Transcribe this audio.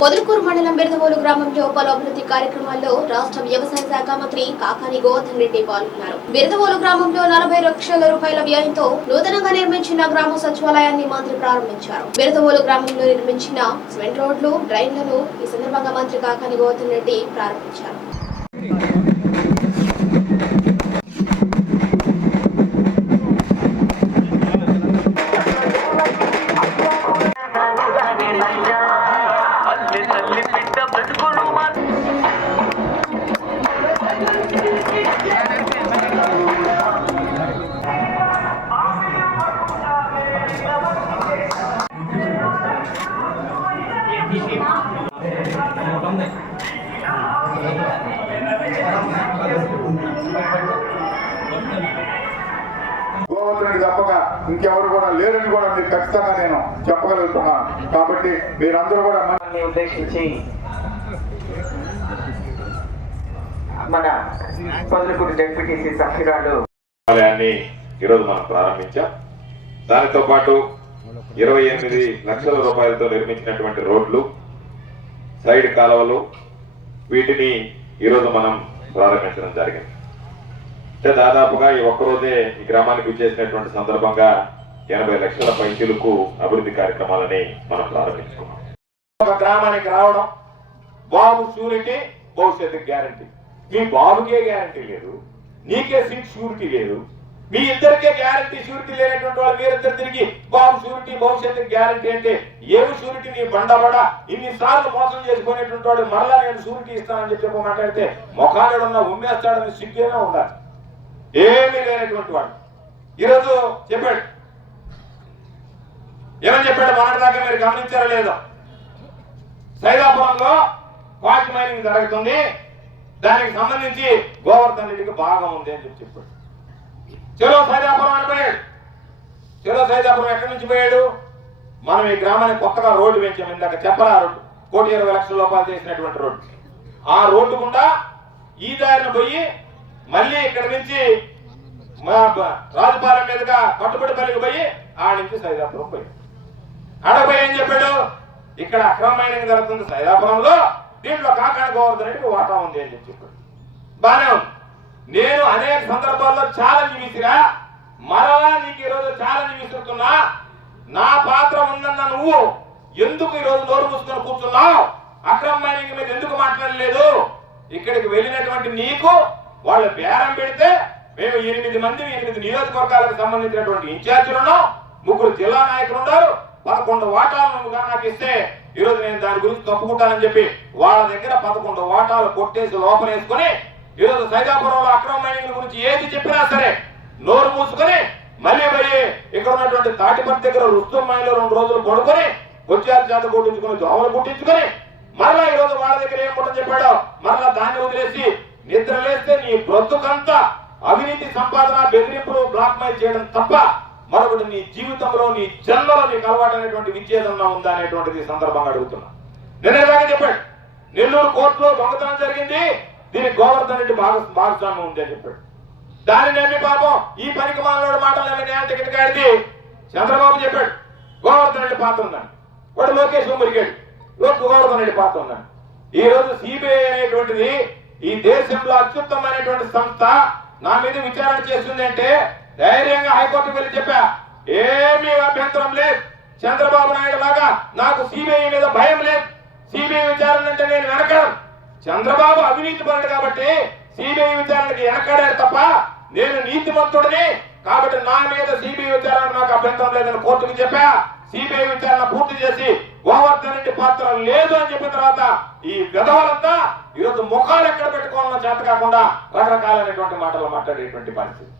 పొదలకూరు మండలం బిరదవోలు గ్రామంలో పలు అభివృద్ధి కార్యక్రమాల్లో రాష్ట్ర వ్యవసాయ శాఖ మంత్రి కాకాని గోవర్ధన్ రెడ్డి పాల్గొన్నారు. బిరదవోలు గ్రామంలో నలభై లక్షల రూపాయల వ్యయంతో నూతనంగా నిర్మించిన గ్రామ సచివాలయాన్ని మంత్రి ప్రారంభించారు. బిరదవోలు గ్రామంలో నిర్మించిన సిమెంట్ రోడ్లు డ్రైన్లను ఈ సందర్భంగా మంత్రి కాకాని గోవర్ధన్ రెడ్డి ప్రారంభించారు. గోవర్ధనుడికి తప్పక ఇంకెవరు కూడా లేరని కూడా మీరు ఖచ్చితంగా నేను చెప్పగలుగుతున్నాను. కాబట్టి మీరందరూ కూడా మన ని ఉద్దేశించి మన పొదలకూరు డెప్యూటీసీ సభ్యురాలు ఆలయాన్ని ఈరోజు మనం ప్రారంభించాం. దానితో పాటు ఇరవై ఎనిమిది లక్షల రూపాయలతో నిర్మించినటువంటి రోడ్లు సైడ్ కాలువలు వీటిని ఈరోజు మనం ప్రారంభించడం జరిగింది. అంటే దాదాపుగా ఈ ఒక్కరోజే ఈ గ్రామానికి విచ్చేసినటువంటి సందర్భంగా ఎనభై లక్షల పైసలకు అభివృద్ధి కార్యక్రమాలని మనం ప్రారంభించుకున్నాం. ఒక గ్రామానికి రావడం బాబు షూరిటీ భవిష్యత్తు గ్యారంటీ మీ బాబుకే గ్యారంటీ లేదు నీకే సీట్ షూరిటీ లేదు. మీ ఇద్దరికే గ్యారంటీ షూరిటీ లేనటువంటి వాళ్ళు మీరిద్దరు తిరిగి బాబు షూరిటీ భవిష్యత్తు గ్యారంటీ అంటే ఏమి షూరిటీ? నీ బండబడ ఇన్ని సార్లు మోసం చేసుకునేటువంటి వాడు మరలా నేను షూరిటీ ఇస్తానని చెప్పి మాట్లాడితే మాట్లాడితే ఉన్న ఉమ్మేస్తాడని సిగ్గేనే ఉండాలి. ఏమీ లేనటువంటి వాడు. ఈరోజు చెప్పాడు. ఏమని చెప్పాడు? మొన్నటిదాకా మీరు గమనించారా లేదా. సైదాపురంలో క్వార్ట్ మైనింగ్ జరుగుతుంది. దానికి సంబంధించి గోవర్ధన్ రెడ్డికి భాగం ఉంది అని చెప్పి చెప్పాడు. చెలో సైదాపురం అనిపోయాడు చెలో సైదాపురం ఎక్కడి నుంచి పోయాడు? మనం ఈ గ్రామానికి కొత్తగా రోడ్డు పెంచాము ఇందాక చెప్పరా రోడ్డు కోటి ఇరవై లక్షల రూపాయలు చేసినటువంటి రోడ్డు. ఆ రోడ్డు గుండా ఈ దారిన పోయి మళ్ళీ ఇక్కడ నుంచి మా రాజపాలెం మీదుగా పట్టుబడిపల్లికి పోయి ఆ నుంచి సైదాపురం పోయి. ఆడపోయి ఏం చెప్పాడు? ఇక్కడ అక్రమమైన జరుగుతుంది సైదాపురంలో. దీంట్లో కాకాని గోవర్ధన్ రెడ్డికి వాటా ఉంది అని చెప్పి చెప్పాడు. బానే ఉంది. నేను అనేక సందర్భాల్లో ఛాలెంజ్ విసిరా మరలా నీకు ఈరోజు ఛాలెంజ్ విసురుతున్నా నా పాత్ర ఉందన్న నువ్వు ఎందుకు ఈరోజు నోరు మూసుకొని కూర్చున్నావు? అక్రమ మైనింగ్ మీద ఎందుకు మాట్లాడలేదు? ఇక్కడికి వెళ్ళినటువంటి నీకు వాళ్ళు బేరం పెడితే మేము ఎనిమిది మంది ఎనిమిది నియోజకవర్గాలకు సంబంధించినటువంటి ఇన్ఛార్జీలు ఉన్నాం ముగ్గురు జిల్లా నాయకులు ఉన్నారు పదకొండు వాటాలను నాకు ఇస్తే ఈరోజు నేను దాని గురించి తప్పుకుంటానని చెప్పి వాళ్ళ దగ్గర పదకొండు వాటాలు కొట్టేసి లోపలేసుకొని ఈరోజు సైదాపురంలో అక్రమ మైనింగ్ గురించి ఏది చెప్పినా సరే నోరు మూసుకొని మళ్ళీ మళ్ళీ ఇక్కడ ఉన్నటువంటి తాటిపత్తి దగ్గర రుస్తుం రెండు రోజులు పడుకొని కొచ్చాల చేత కొట్టించుకొని దోమలు పుట్టించుకొని మరలా ఈ రోజు వాళ్ళ దగ్గర ఏం పుట్టని చెప్పాడో మరలా దాన్ని వదిలేసి నిద్ర లేస్తే నీ బ్రతుకంతా అవినీతి సంపాదన బెదిరింపులు బ్లాక్ మెయిల్ చేయడం తప్ప మరొకటి నీ జీవితంలో నీ జన్మలో నీకు అలవాటు అనేటువంటి విచ్ఛేదన ఉందా అనేటువంటిది సందర్భంగా అడుగుతున్నా. నేను చెప్పాడు. నెల్లూరు కోర్టులో దొంగతనం జరిగింది. దీనికి గోవర్ధన్ రెడ్డి భాగ భాగస్వామ్యం ఉంది అని చెప్పాడు. దాని నమ్మి పాపం ఈ పనికి మాలోడు మాటలు నమ్మి న్యాయ టికెట్ కాడిది చంద్రబాబు చెప్పాడు. గోవర్ధన్ రెడ్డి పాత్ర ఉందని వాడు లోకేష్ మురిగాడు లోక్ గోవర్ధన్ రెడ్డి పాత్ర ఉందని ఈ రోజు సిబిఐ అనేటువంటిది ఈ దేశంలో అత్యుత్తమైనటువంటి సంస్థ నా మీద విచారణ చేస్తుంది అంటే ధైర్యంగా హైకోర్టుకు వెళ్ళి చెప్పా. ఏమీ అభ్యంతరం లేదు. చంద్రబాబు నాయుడు లాగా నాకు సిబిఐ మీద భయం లేదు. సిబిఐ విచారణ అంటే నేను వెనకడం. చంద్రబాబు అవినీతి పరుడు కాబట్టి సిబిఐ విచారణకి వెనకాడాడు తప్ప నేను నీతిమంతుడిని కాబట్టి నా మీద సిబిఐ విచారణ నాకు అభ్యంతరం లేదని కోర్టుకు చెప్పా. సిబిఐ విచారణ పూర్తి చేసి గోవర్ధన్ రెడ్డి పాత్ర లేదు అని చెప్పిన తర్వాత ఈ విధవలంతా ఈరోజు ముఖాలు ఎక్కడ పెట్టుకోవాలన్న చేత కాకుండా రకరకాలైనటువంటి మాటలు మాట్లాడేటువంటి పరిస్థితి.